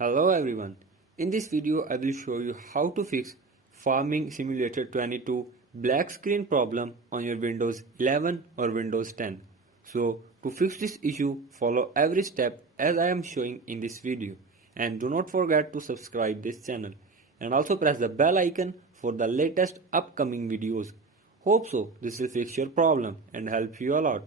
Hello everyone. In this video I will show you how to fix Farming Simulator 22 black screen problem on your Windows 11 or Windows 10. So to fix this issue, follow every step as I am showing in this video, and do not forget to subscribe this channel and also press the bell icon for the latest upcoming videos. Hope so this will fix your problem and help you a lot.